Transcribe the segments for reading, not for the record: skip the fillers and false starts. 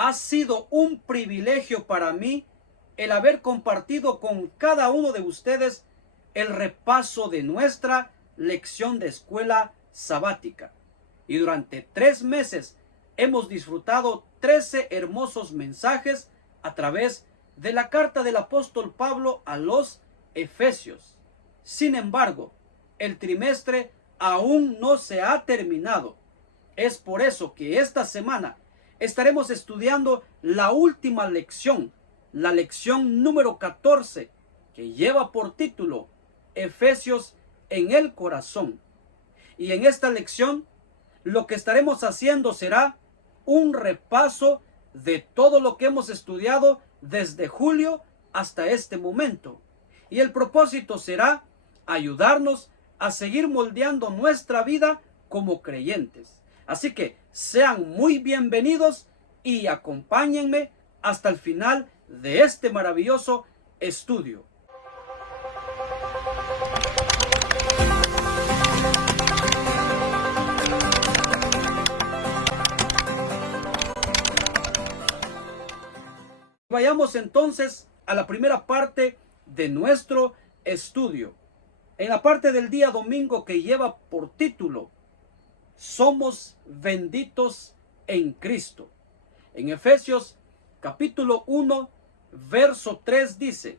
Ha sido un privilegio para mí el haber compartido con cada uno de ustedes el repaso de nuestra lección de escuela sabática. Y durante 3 meses hemos disfrutado 13 hermosos mensajes a través de la carta del apóstol Pablo a los Efesios. Sin embargo, el trimestre aún no se ha terminado. Es por eso que esta semana estaremos estudiando la última lección, la lección número 14, que lleva por título Efesios en el corazón. Y en esta lección lo que estaremos haciendo será un repaso de todo lo que hemos estudiado desde julio hasta este momento. Y el propósito será ayudarnos a seguir moldeando nuestra vida como creyentes. Así que sean muy bienvenidos y acompáñenme hasta el final de este maravilloso estudio. Vayamos entonces a la primera parte de nuestro estudio. En la parte del día domingo que lleva por título Somos benditos en Cristo. En Efesios capítulo 1, verso 3 dice: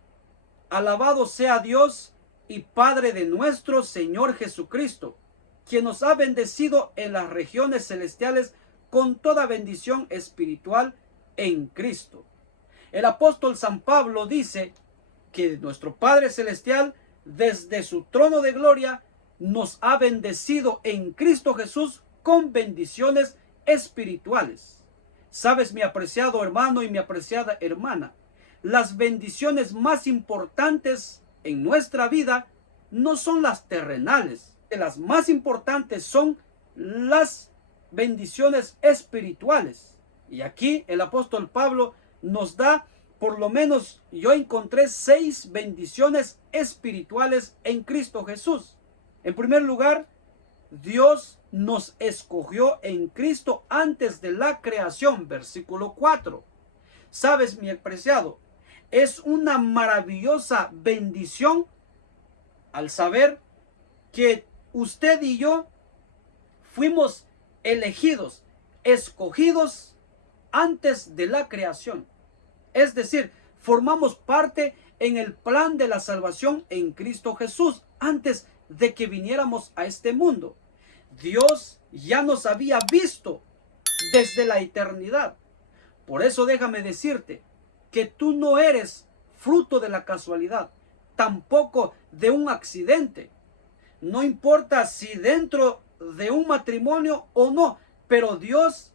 Alabado sea Dios y Padre de nuestro Señor Jesucristo, quien nos ha bendecido en las regiones celestiales con toda bendición espiritual en Cristo. El apóstol San Pablo dice que nuestro Padre Celestial, desde su trono de gloria, nos ha bendecido en Cristo Jesús con bendiciones espirituales. Sabes, mi apreciado hermano y mi apreciada hermana, las bendiciones más importantes en nuestra vida no son las terrenales. Las más importantes son las bendiciones espirituales. Y aquí el apóstol Pablo nos da, por lo menos yo encontré 6 bendiciones espirituales en Cristo Jesús. En primer lugar, Dios nos escogió en Cristo antes de la creación, versículo 4. Sabes, mi apreciado, es una maravillosa bendición al saber que usted y yo fuimos elegidos, escogidos antes de la creación. Es decir, formamos parte en el plan de la salvación en Cristo Jesús antes de que viniéramos a este mundo. Dios ya nos había visto desde la eternidad. Por eso déjame decirte que tú no eres fruto de la casualidad, tampoco de un accidente. No importa si dentro de un matrimonio o no, pero Dios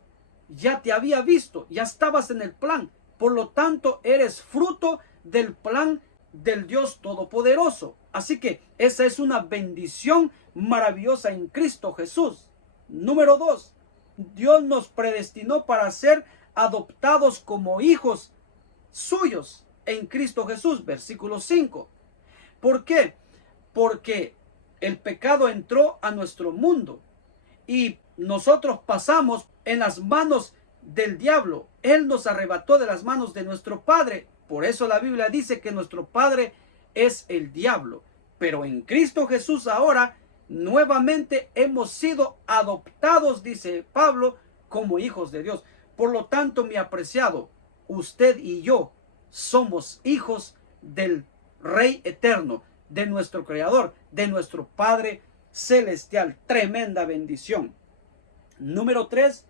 ya te había visto, ya estabas en el plan. Por lo tanto, eres fruto del plan del Dios Todopoderoso. Así que esa es una bendición maravillosa en Cristo Jesús. Número 2, Dios nos predestinó para ser adoptados como hijos suyos en Cristo Jesús. Versículo 5. ¿Por qué? Porque el pecado entró a nuestro mundo y nosotros pasamos en las manos del diablo. Él nos arrebató de las manos de nuestro padre. Por eso la Biblia dice que nuestro padre es el diablo. Pero en Cristo Jesús ahora nuevamente hemos sido adoptados, dice Pablo, como hijos de Dios. Por lo tanto, mi apreciado, usted y yo somos hijos del Rey eterno, de nuestro Creador, de nuestro Padre celestial. Tremenda bendición. Número 3,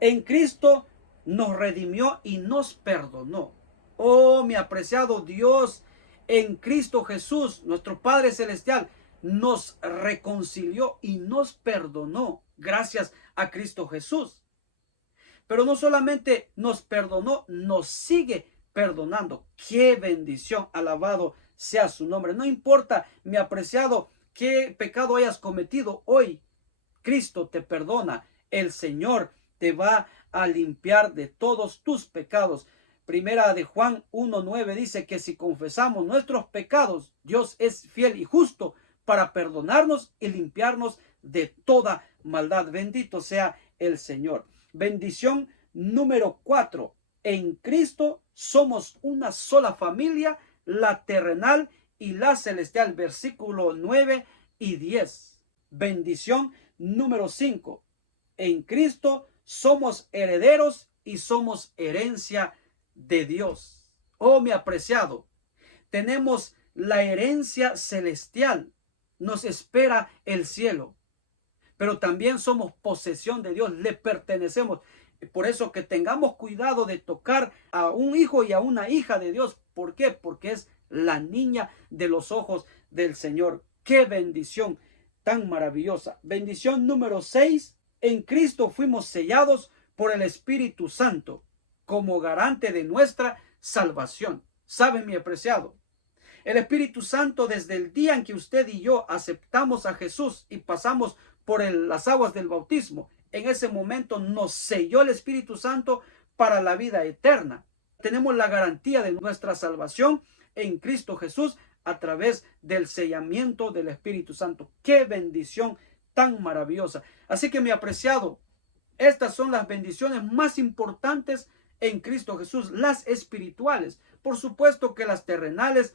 en Cristo nos redimió y nos perdonó. Oh, mi apreciado Dios, en Cristo Jesús, nuestro Padre celestial, nos reconcilió y nos perdonó gracias a Cristo Jesús. Pero no solamente nos perdonó, nos sigue perdonando. ¡Qué bendición! Alabado sea su nombre. No importa, mi apreciado, qué pecado hayas cometido hoy, Cristo te perdona. El Señor te va a limpiar de todos tus pecados. Primera de Juan 1:9 dice que si confesamos nuestros pecados, Dios es fiel y justo para perdonarnos y limpiarnos de toda maldad. Bendito sea el Señor. Bendición número 4. En Cristo somos una sola familia, la terrenal y la celestial. Versículo 9 y 10. Bendición número 5. En Cristo somos herederos y somos herencia de Dios. Oh, mi apreciado, tenemos la herencia celestial. Nos espera el cielo. Pero también somos posesión de Dios, le pertenecemos. Por eso que tengamos cuidado de tocar a un hijo y a una hija de Dios. ¿Por qué? Porque es la niña de los ojos del Señor. ¡Qué bendición tan maravillosa! Bendición número 6. En Cristo fuimos sellados por el Espíritu Santo como garante de nuestra salvación. ¿Sabe, mi apreciado? El Espíritu Santo, desde el día en que usted y yo aceptamos a Jesús y pasamos por las aguas del bautismo, en ese momento nos selló el Espíritu Santo para la vida eterna. Tenemos la garantía de nuestra salvación en Cristo Jesús a través del sellamiento del Espíritu Santo. ¡Qué bendición tan maravillosa! Así que, mi apreciado, estas son las bendiciones más importantes en Cristo Jesús, las espirituales. Por supuesto que las terrenales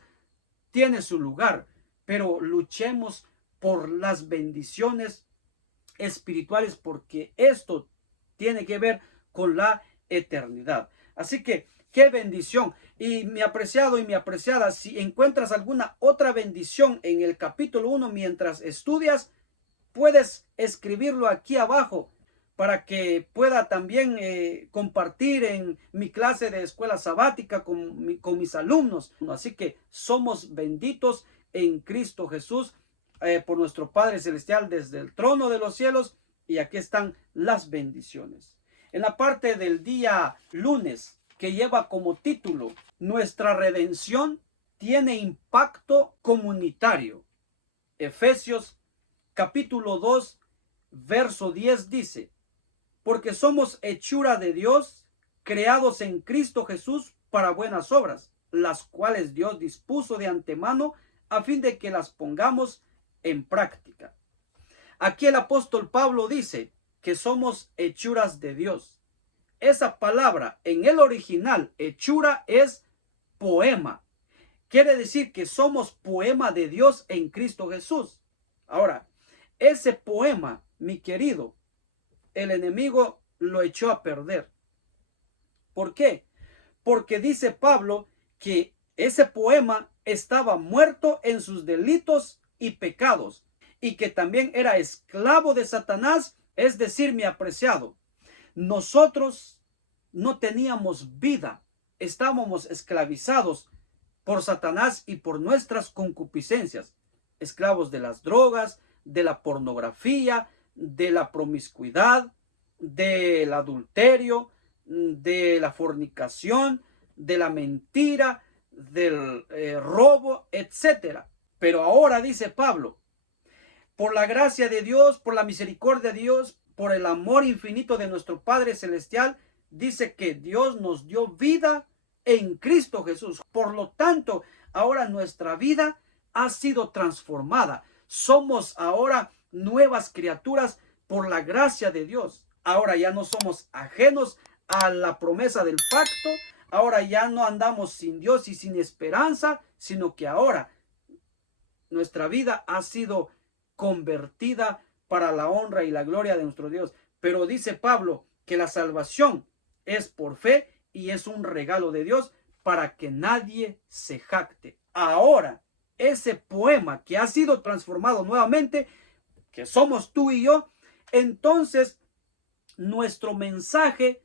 tienen su lugar, pero luchemos por las bendiciones espirituales, porque esto tiene que ver con la eternidad. Así que qué bendición. Y mi apreciado y mi apreciada, si encuentras alguna otra bendición en el capítulo 1 mientras estudias, puedes escribirlo aquí abajo para que pueda también compartir en mi clase de escuela sabática con mis alumnos. Así que somos benditos en Cristo Jesús por nuestro Padre Celestial desde el trono de los cielos. Y aquí están las bendiciones. En la parte del día lunes, que lleva como título Nuestra redención tiene impacto comunitario. Efesios capítulo 2, verso 10 dice: porque somos hechura de Dios, creados en Cristo Jesús para buenas obras, las cuales Dios dispuso de antemano a fin de que las pongamos en práctica. Aquí el apóstol Pablo dice que somos hechuras de Dios. Esa palabra en el original, hechura, es poema. Quiere decir que somos poema de Dios en Cristo Jesús. Ahora, ese poema, mi querido, el enemigo lo echó a perder. ¿Por qué? Porque dice Pablo que ese poema estaba muerto en sus delitos y pecados, y que también era esclavo de Satanás. Es decir, mi apreciado, nosotros no teníamos vida, estábamos esclavizados por Satanás y por nuestras concupiscencias, esclavos de las drogas, de la pornografía, de la promiscuidad, del adulterio, de la fornicación, de la mentira, del robo, etcétera. Pero ahora dice Pablo, por la gracia de Dios, por la misericordia de Dios, por el amor infinito de nuestro Padre Celestial, dice que Dios nos dio vida en Cristo Jesús. Por lo tanto, ahora nuestra vida ha sido transformada. Somos ahora nuevas criaturas por la gracia de Dios. Ahora ya no somos ajenos a la promesa del pacto. Ahora ya no andamos sin Dios y sin esperanza, sino que ahora nuestra vida ha sido convertida para la honra y la gloria de nuestro Dios. Pero dice Pablo que la salvación es por fe y es un regalo de Dios para que nadie se jacte. Ahora, ese poema que ha sido transformado nuevamente, que somos tú y yo, entonces nuestro mensaje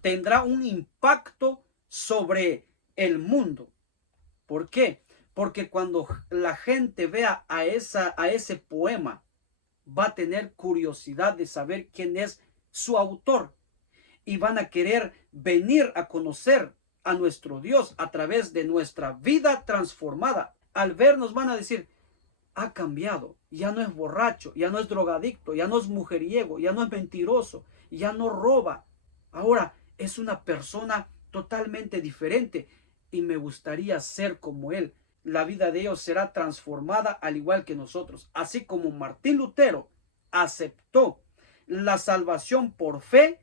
tendrá un impacto sobre el mundo. ¿Por qué? Porque cuando la gente vea a ese poema, va a tener curiosidad de saber quién es su autor. Y van a querer venir a conocer a nuestro Dios a través de nuestra vida transformada. Al vernos van a decir, ha cambiado, ya no es borracho, ya no es drogadicto, ya no es mujeriego, ya no es mentiroso, ya no roba. Ahora es una persona totalmente diferente y me gustaría ser como él. La vida de ellos será transformada al igual que nosotros. Así como Martín Lutero aceptó la salvación por fe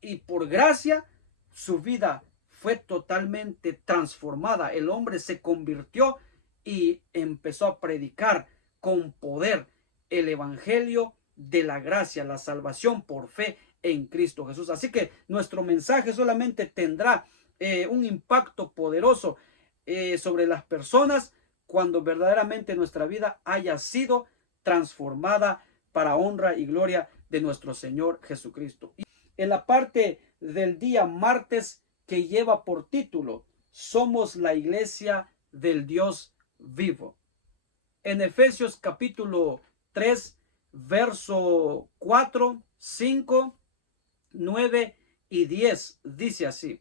y por gracia, su vida fue totalmente transformada. El hombre se convirtió y empezó a predicar con poder el evangelio de la gracia, la salvación por fe en Cristo Jesús. Así que nuestro mensaje solamente tendrá un impacto poderoso sobre las personas cuando verdaderamente nuestra vida haya sido transformada para honra y gloria de nuestro Señor Jesucristo. Y en la parte del día martes, que lleva por título Somos la iglesia del Dios vivo. En Efesios capítulo 3, verso 4, 5, 9 y 10 dice así: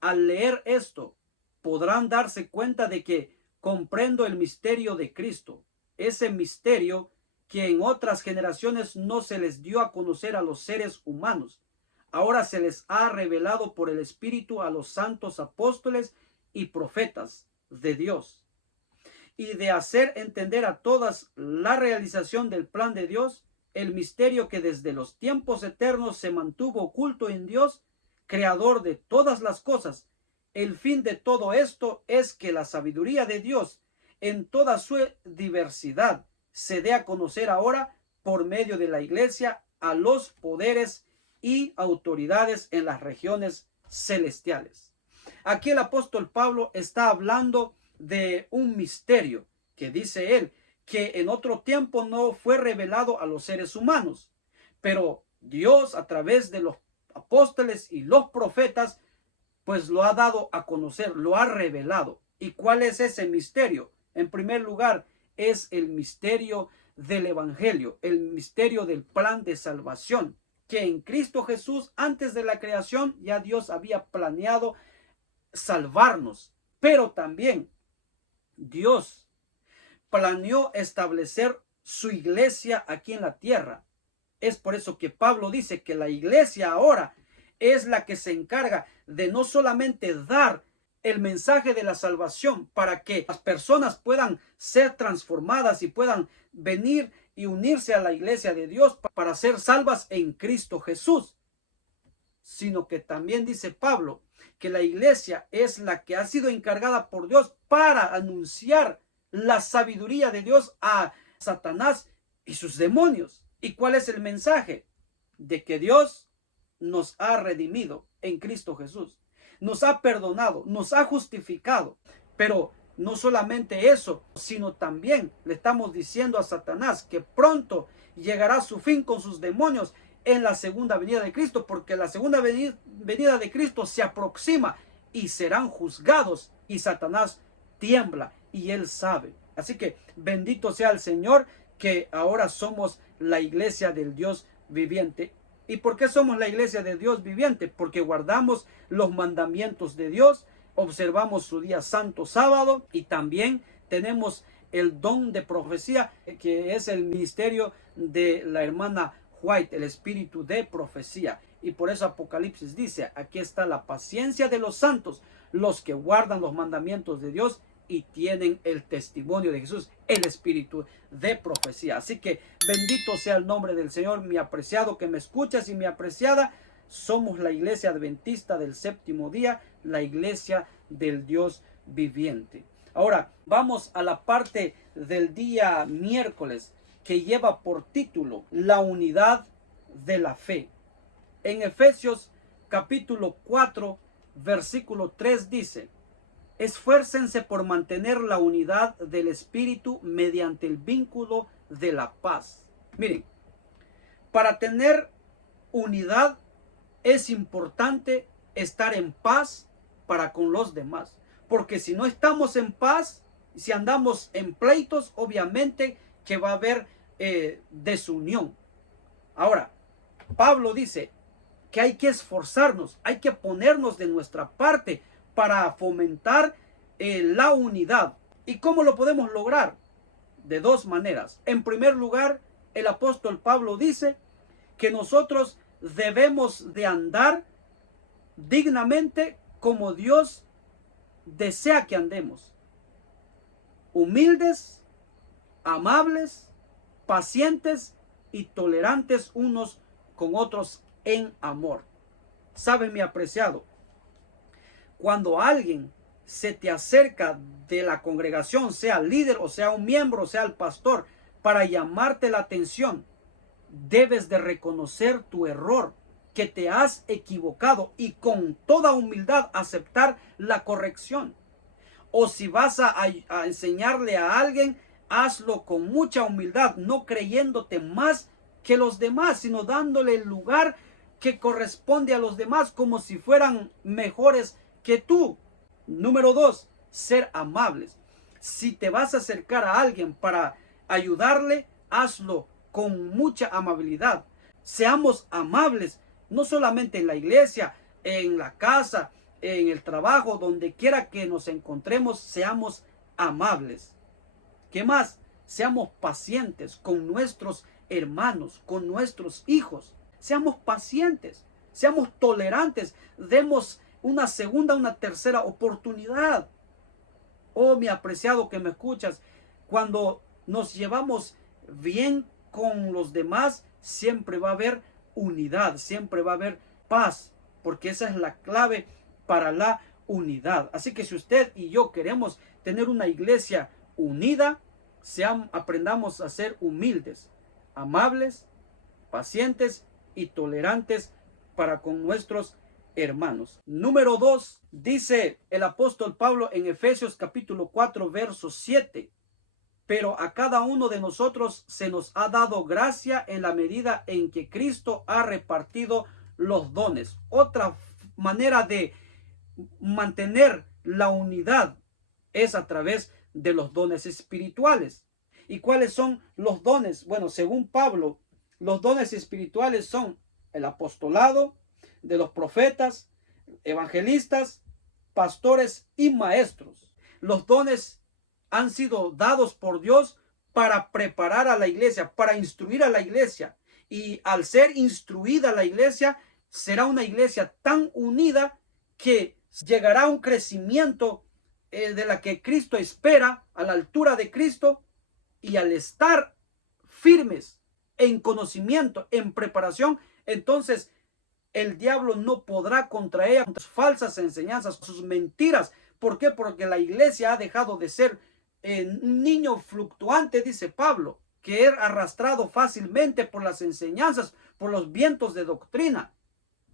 al leer esto podrán darse cuenta de que comprendo el misterio de Cristo, ese misterio que en otras generaciones no se les dio a conocer a los seres humanos. Ahora se les ha revelado por el Espíritu a los santos apóstoles y profetas de Dios, y de hacer entender a todas la realización del plan de Dios, el misterio que desde los tiempos eternos se mantuvo oculto en Dios, creador de todas las cosas. El fin de todo esto es que la sabiduría de Dios en toda su diversidad se dé a conocer ahora por medio de la iglesia a los poderes y autoridades en las regiones celestiales. Aquí el apóstol Pablo está hablando de un misterio que dice él que en otro tiempo no fue revelado a los seres humanos, pero Dios a través de los apóstoles y los profetas pues lo ha dado a conocer, lo ha revelado. ¿Y cuál es ese misterio? En primer lugar, es el misterio del evangelio, el misterio del plan de salvación, que en Cristo Jesús, antes de la creación, ya Dios había planeado salvarnos. Pero también Dios planeó establecer su iglesia aquí en la tierra. Es por eso que Pablo dice que la iglesia ahora es la que se encarga de no solamente dar el mensaje de la salvación para que las personas puedan ser transformadas y puedan venir y unirse a la iglesia de Dios para ser salvas en Cristo Jesús, sino que también dice Pablo que la iglesia es la que ha sido encargada por Dios para anunciar la sabiduría de Dios a Satanás y sus demonios. ¿Y cuál es el mensaje? De que Dios nos ha redimido en Cristo Jesús, nos ha perdonado, nos ha justificado. Pero no solamente eso, sino también le estamos diciendo a Satanás que pronto llegará a su fin con sus demonios en la segunda venida de Cristo, porque la segunda venida de Cristo se aproxima y serán juzgados, y Satanás tiembla y él sabe. Así que bendito sea el Señor, que ahora somos la iglesia del Dios viviente. ¿Y por qué somos la iglesia del Dios viviente? Porque guardamos los mandamientos de Dios, observamos su día santo sábado, y también tenemos el don de profecía, que es el ministerio de la hermana White, el espíritu de profecía. Y por eso Apocalipsis dice: aquí está la paciencia de los santos, los que guardan los mandamientos de Dios y tienen el testimonio de Jesús, el espíritu de profecía. Así que bendito sea el nombre del Señor. Mi apreciado que me escuchas y mi apreciada, somos la iglesia adventista del séptimo día, la iglesia del Dios viviente. Ahora vamos a la parte del día miércoles, que lleva por título la unidad de la fe. En Efesios capítulo 4, versículo 3 dice: esfuércense por mantener la unidad del espíritu mediante el vínculo de la paz. Miren, para tener unidad es importante estar en paz para con los demás. Porque si no estamos en paz, si andamos en pleitos, obviamente que va a haber desunión. Ahora, Pablo dice que hay que esforzarnos, hay que ponernos de nuestra parte para fomentar la unidad. ¿Y cómo lo podemos lograr? De dos maneras. En primer lugar, el apóstol Pablo dice que nosotros debemos de andar dignamente como Dios desea que andemos. Humildes, amables, pacientes y tolerantes unos con otros en amor. ¿Sabe, mi apreciado, cuando alguien se te acerca de la congregación, sea líder o sea un miembro, o sea el pastor, para llamarte la atención, debes de reconocer tu error, que te has equivocado y con toda humildad aceptar la corrección. O si vas a enseñarle a alguien, hazlo con mucha humildad, no creyéndote más que los demás, sino dándole el lugar que corresponde a los demás como si fueran mejores que tú. Número 2, ser amables. Si te vas a acercar a alguien para ayudarle, hazlo con mucha amabilidad. Seamos amables, no solamente en la iglesia, en la casa, en el trabajo, donde quiera que nos encontremos, seamos amables. ¿Qué más? Seamos pacientes con nuestros hermanos, con nuestros hijos. Seamos pacientes, seamos tolerantes, demos una segunda, una tercera oportunidad. Oh, mi apreciado que me escuchas, cuando nos llevamos bien con los demás, siempre va a haber unidad, siempre va a haber paz, porque esa es la clave para la unidad. Así que si usted y yo queremos tener una iglesia unida, aprendamos a ser humildes, amables, pacientes y tolerantes para con nuestros hermanos. Número 2, dice el apóstol Pablo en Efesios capítulo 4, verso 7. Pero a cada uno de nosotros se nos ha dado gracia en la medida en que Cristo ha repartido los dones. Otra manera de mantener la unidad es a través de los dones espirituales. ¿Y cuáles son los dones? Bueno, según Pablo, los dones espirituales son el apostolado, de los profetas, evangelistas, pastores y maestros. Los dones han sido dados por Dios para preparar a la iglesia, para instruir a la iglesia. Y al ser instruida la iglesia, será una iglesia tan unida que llegará a un crecimiento de la que Cristo espera, a la altura de Cristo, y al estar firmes en conocimiento, en preparación, entonces el diablo no podrá contra ella, con sus falsas enseñanzas, sus mentiras. ¿Por qué? Porque la iglesia ha dejado de ser un niño fluctuante, dice Pablo, que es arrastrado fácilmente por las enseñanzas, por los vientos de doctrina.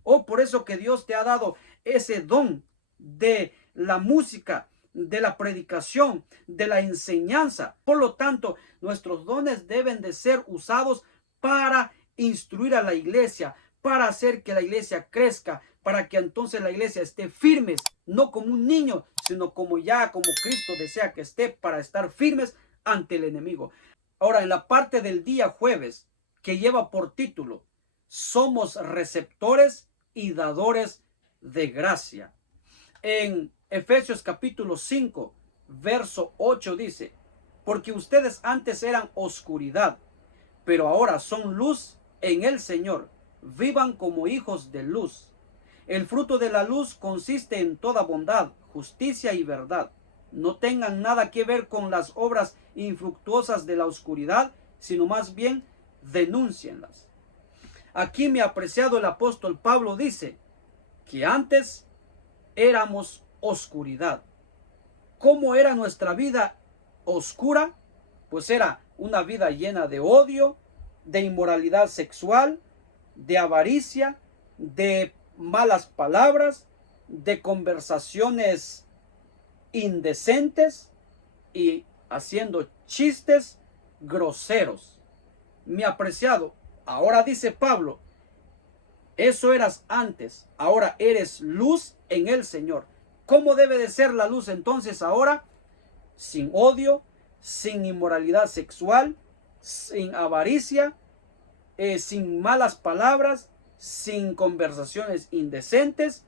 Por eso que Dios te ha dado ese don de la música, de la predicación, de la enseñanza. Por lo tanto, nuestros dones deben de ser usados para instruir a la iglesia, para hacer que la iglesia crezca, para que entonces la iglesia esté firmes, no como un niño, sino como Cristo desea que esté, para estar firmes ante el enemigo. Ahora, en la parte del día jueves, que lleva por título, somos receptores y dadores de gracia. En Efesios capítulo 5, verso 8 dice, porque ustedes antes eran oscuridad, pero ahora son luz en el Señor. Vivan como hijos de luz. El fruto de la luz consiste en toda bondad, justicia y verdad. No tengan nada que ver con las obras infructuosas de la oscuridad, sino más bien denúncienlas. Aquí, mi apreciado, el apóstol Pablo dice que antes éramos oscuridad. ¿Cómo era nuestra vida oscura? Pues era una vida llena de odio, de inmoralidad sexual, de avaricia, de malas palabras, de conversaciones indecentes y haciendo chistes groseros. Mi apreciado, ahora dice Pablo, eso eras antes, ahora eres luz en el Señor. ¿Cómo debe de ser la luz entonces ahora? Sin odio, sin inmoralidad sexual, sin avaricia, sin malas palabras, sin conversaciones indecentes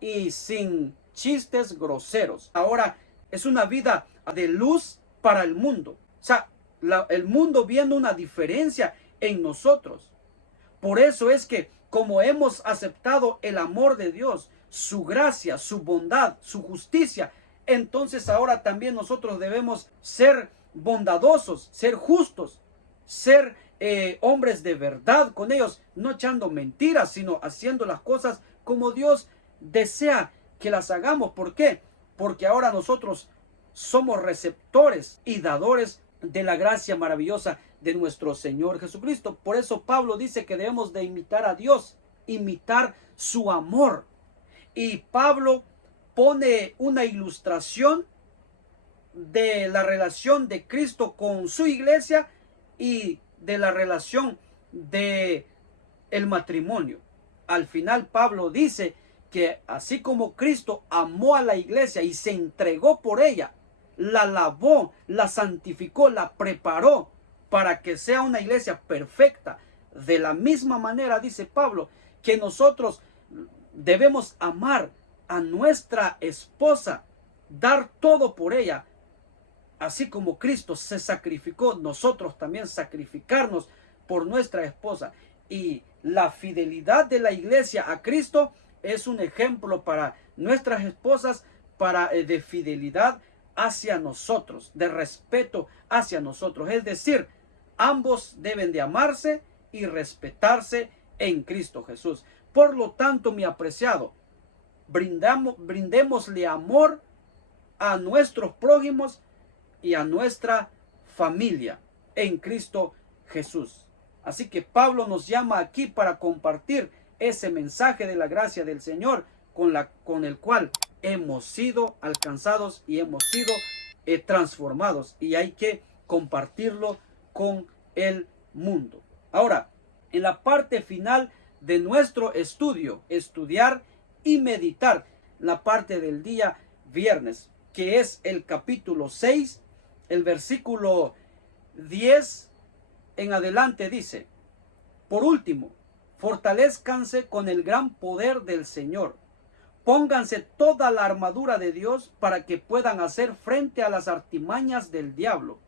y sin chistes groseros. Ahora es una vida de luz para el mundo. O sea, el mundo viendo una diferencia en nosotros. Por eso es que como hemos aceptado el amor de Dios, su gracia, su bondad, su justicia, entonces ahora también nosotros debemos ser bondadosos, ser justos, ser hombres de verdad con ellos, no echando mentiras, sino haciendo las cosas como Dios desea que las hagamos. ¿Por qué? Porque ahora nosotros somos receptores y dadores de la gracia maravillosa de nuestro Señor Jesucristo. Por eso Pablo dice que debemos de imitar a Dios, imitar su amor. Y Pablo pone una ilustración de la relación de Cristo con su iglesia y de la relación de el matrimonio. Al final Pablo dice que así como Cristo amó a la iglesia y se entregó por ella, la lavó, la santificó, la preparó para que sea una iglesia perfecta. De la misma manera dice Pablo que nosotros debemos amar a nuestra esposa, dar todo por ella. Así como Cristo se sacrificó, nosotros también sacrificarnos por nuestra esposa. Y la fidelidad de la iglesia a Cristo es un ejemplo para nuestras esposas, de fidelidad hacia nosotros, de respeto hacia nosotros. Es decir, ambos deben de amarse y respetarse en Cristo Jesús. Por lo tanto, mi apreciado, brindémosle amor a nuestros prójimos y a nuestra familia en Cristo Jesús. Así que Pablo nos llama aquí para compartir ese mensaje de la gracia del Señor con el cual hemos sido alcanzados y hemos sido transformados, y hay que compartirlo con el mundo. Ahora, en la parte final de nuestro estudio, estudiar y meditar, la parte del día viernes, que es el capítulo 6, el versículo 10 en adelante dice: por último, fortalezcanse con el gran poder del Señor. Pónganse toda la armadura de Dios para que puedan hacer frente a las artimañas del diablo.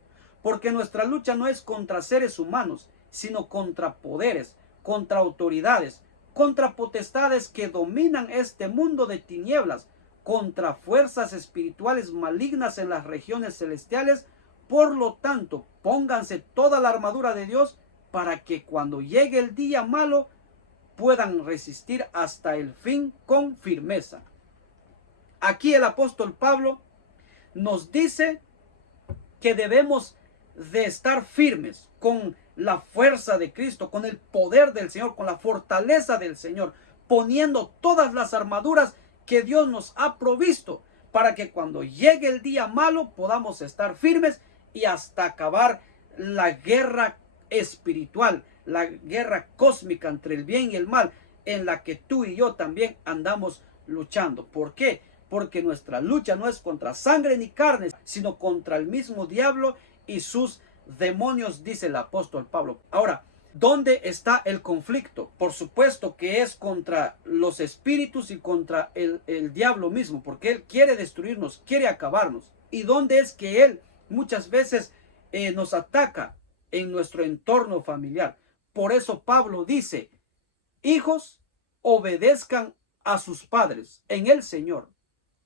Porque nuestra lucha no es contra seres humanos, sino contra poderes, contra autoridades, contra potestades que dominan este mundo de tinieblas, contra fuerzas espirituales malignas en las regiones celestiales. Por lo tanto, pónganse toda la armadura de Dios para que cuando llegue el día malo puedan resistir hasta el fin con firmeza. Aquí el apóstol Pablo nos dice que debemos de estar firmes con la fuerza de Cristo, con el poder del Señor, con la fortaleza del Señor, poniendo todas las armaduras que Dios nos ha provisto para que cuando llegue el día malo podamos estar firmes y hasta acabar la guerra espiritual, la guerra cósmica entre el bien y el mal, en la que tú y yo también andamos luchando. ¿Por qué? Porque nuestra lucha no es contra sangre ni carne, sino contra el mismo diablo y sus demonios, dice el apóstol Pablo. Ahora, ¿dónde está el conflicto? Por supuesto que es contra los espíritus y contra el diablo mismo, porque él quiere destruirnos, quiere acabarnos. ¿Y dónde es que él muchas veces nos ataca? En nuestro entorno familiar. Por eso Pablo dice: hijos, obedezcan a sus padres en el Señor.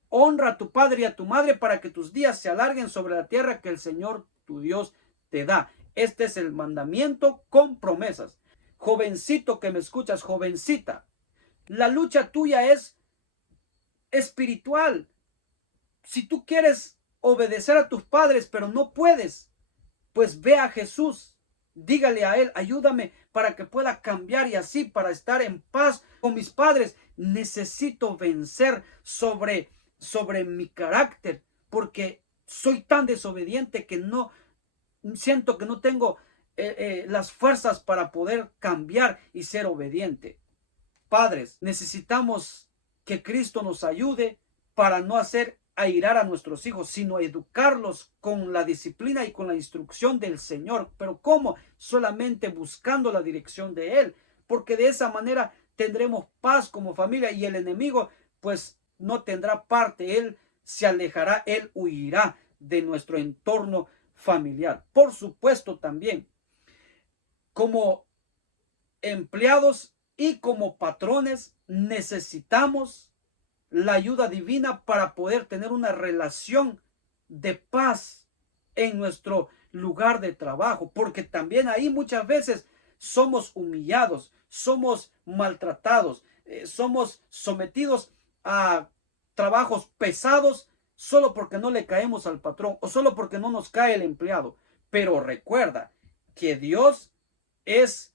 Honra a tu padre y a tu madre para que tus días se alarguen sobre la tierra que el Señor tu Dios te da. Este es el mandamiento con promesas. Jovencito que me escuchas, jovencita, la lucha tuya es espiritual. Si tú quieres obedecer a tus padres pero no puedes, pues ve a Jesús, dígale a Él: ayúdame para que pueda cambiar y así para estar en paz con mis padres. Necesito vencer sobre mi carácter, porque soy tan desobediente que no siento que no tengo las fuerzas para poder cambiar y ser obediente. Padres, necesitamos que Cristo nos ayude para no hacer airar a nuestros hijos, sino educarlos con la disciplina y con la instrucción del Señor. ¿Pero cómo? Solamente buscando la dirección de Él, porque de esa manera tendremos paz como familia y el enemigo pues no tendrá parte. Él se alejará, él huirá de nuestro entorno familiar. Por supuesto, también como empleados y como patrones necesitamos la ayuda divina para poder tener una relación de paz en nuestro lugar de trabajo, porque también ahí muchas veces somos humillados, somos maltratados, somos sometidos a trabajos pesados solo porque no le caemos al patrón o solo porque no nos cae el empleado. Pero recuerda que Dios es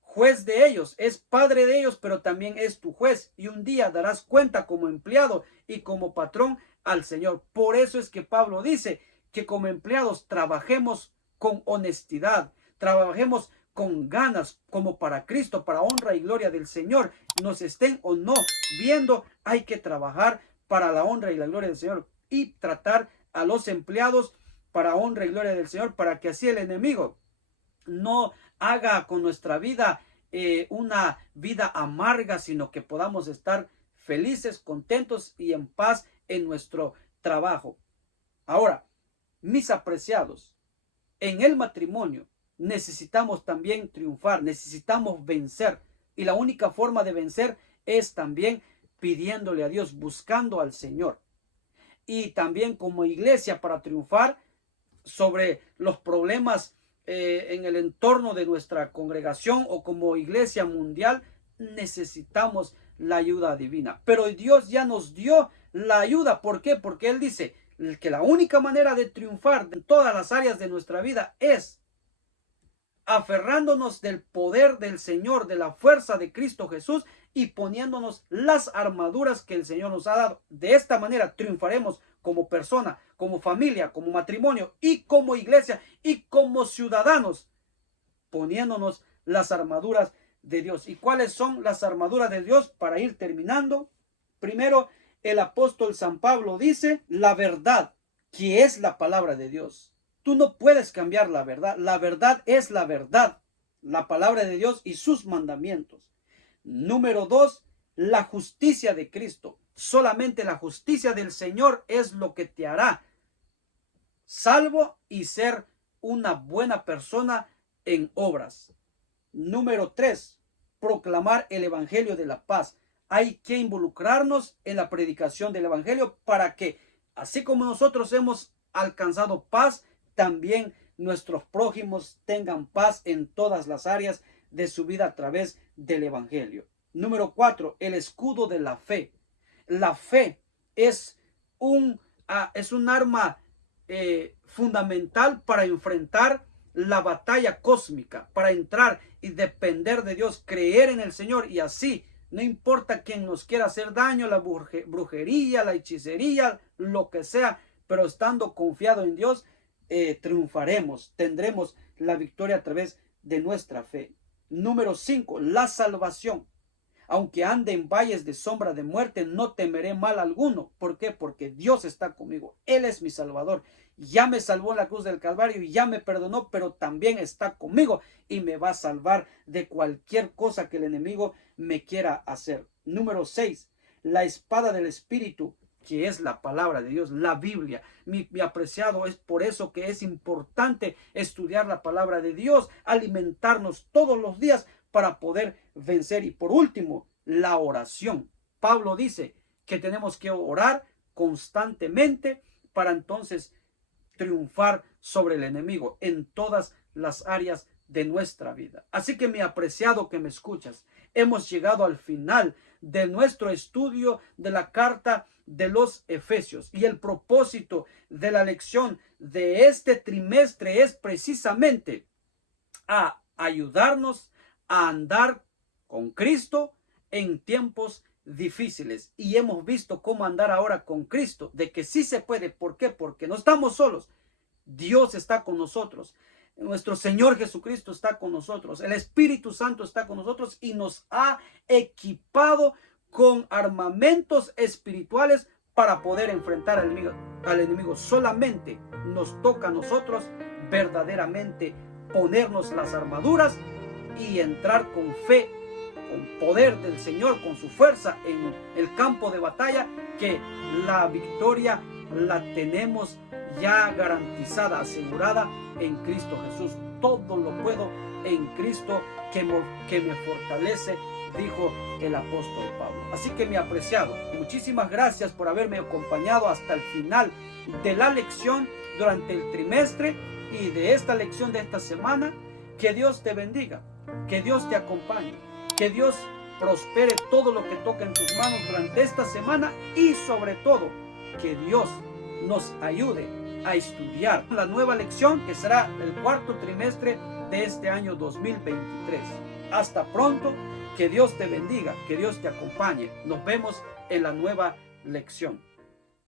juez de ellos, es padre de ellos, pero también es tu juez. Y un día darás cuenta como empleado y como patrón al Señor. Por eso es que Pablo dice que como empleados trabajemos con honestidad, trabajemos con ganas, como para Cristo, para honra y gloria del Señor. Nos estén o no viendo, hay que trabajar para la honra y la gloria del Señor y tratar a los empleados para honra y gloria del Señor, para que así el enemigo no haga con nuestra vida una vida amarga, sino que podamos estar felices, contentos y en paz en nuestro trabajo. Ahora, mis apreciados, en el matrimonio necesitamos también triunfar, necesitamos vencer. Y la única forma de vencer es también pidiéndole a Dios, buscando al Señor. Y también como iglesia, para triunfar sobre los problemas en el entorno de nuestra congregación o como iglesia mundial, necesitamos la ayuda divina. Pero Dios ya nos dio la ayuda. ¿Por qué? Porque Él dice que la única manera de triunfar en todas las áreas de nuestra vida es aferrándonos del poder del Señor, de la fuerza de Cristo Jesús y poniéndonos las armaduras que el Señor nos ha dado. De esta manera triunfaremos como persona, como familia, como matrimonio y como iglesia y como ciudadanos, poniéndonos las armaduras de Dios. ¿Y cuáles son las armaduras de Dios? Para ir terminando, primero el apóstol San Pablo dice la verdad, que es la palabra de Dios. Tú no puedes cambiar la verdad es la verdad, la palabra de Dios y sus mandamientos. Número 2, la justicia de Cristo. Solamente la justicia del Señor es lo que te hará salvo y ser una buena persona en obras. Número 3, proclamar el evangelio de la paz. Hay que involucrarnos en la predicación del evangelio para que, así como nosotros hemos alcanzado paz, también nuestros prójimos tengan paz en todas las áreas de su vida a través del evangelio. Número 4, el escudo de la fe. La fe es un arma fundamental para enfrentar la batalla cósmica, para entrar y depender de Dios, creer en el Señor y así, no importa quién nos quiera hacer daño, la brujería, la hechicería, lo que sea, pero estando confiado en Dios, triunfaremos, tendremos la victoria a través de nuestra fe. Número 5, la salvación. Aunque ande en valles de sombra de muerte, no temeré mal alguno. ¿Por qué? Porque Dios está conmigo. Él es mi Salvador. Ya me salvó en la cruz del Calvario y ya me perdonó, pero también está conmigo y me va a salvar de cualquier cosa que el enemigo me quiera hacer. Número 6, la espada del Espíritu, que es la palabra de Dios, la Biblia. Mi apreciado, es por eso que es importante estudiar la palabra de Dios, alimentarnos todos los días para poder vencer. Y por último, la oración. Pablo dice que tenemos que orar constantemente para entonces triunfar sobre el enemigo en todas las áreas de nuestra vida. Así que mi apreciado que me escuchas, hemos llegado al final de nuestro estudio de la carta de los Efesios y el propósito de la lección de este trimestre es precisamente a ayudarnos a andar con Cristo en tiempos difíciles. Y hemos visto cómo andar ahora con Cristo, de que sí se puede. ¿Por qué? Porque no estamos solos. Dios está con nosotros. Nuestro Señor Jesucristo está con nosotros. El Espíritu Santo está con nosotros y nos ha equipado con armamentos espirituales para poder enfrentar al enemigo. Solamente nos toca a nosotros verdaderamente ponernos las armaduras y entrar con fe, con poder del Señor, con su fuerza en el campo de batalla, que la victoria la tenemos ya garantizada, asegurada en Cristo Jesús. Todo lo puedo en Cristo que me fortalece, dijo el apóstol Pablo. Así que mi apreciado, muchísimas gracias por haberme acompañado hasta el final de la lección durante el trimestre y de esta lección de esta semana. Que Dios te bendiga, que Dios te acompañe, que Dios prospere todo lo que toque en tus manos durante esta semana y sobre todo que Dios nos ayude a estudiar la nueva lección que será el cuarto trimestre de este año 2023. Hasta pronto, que Dios te bendiga, que Dios te acompañe. Nos vemos en la nueva lección.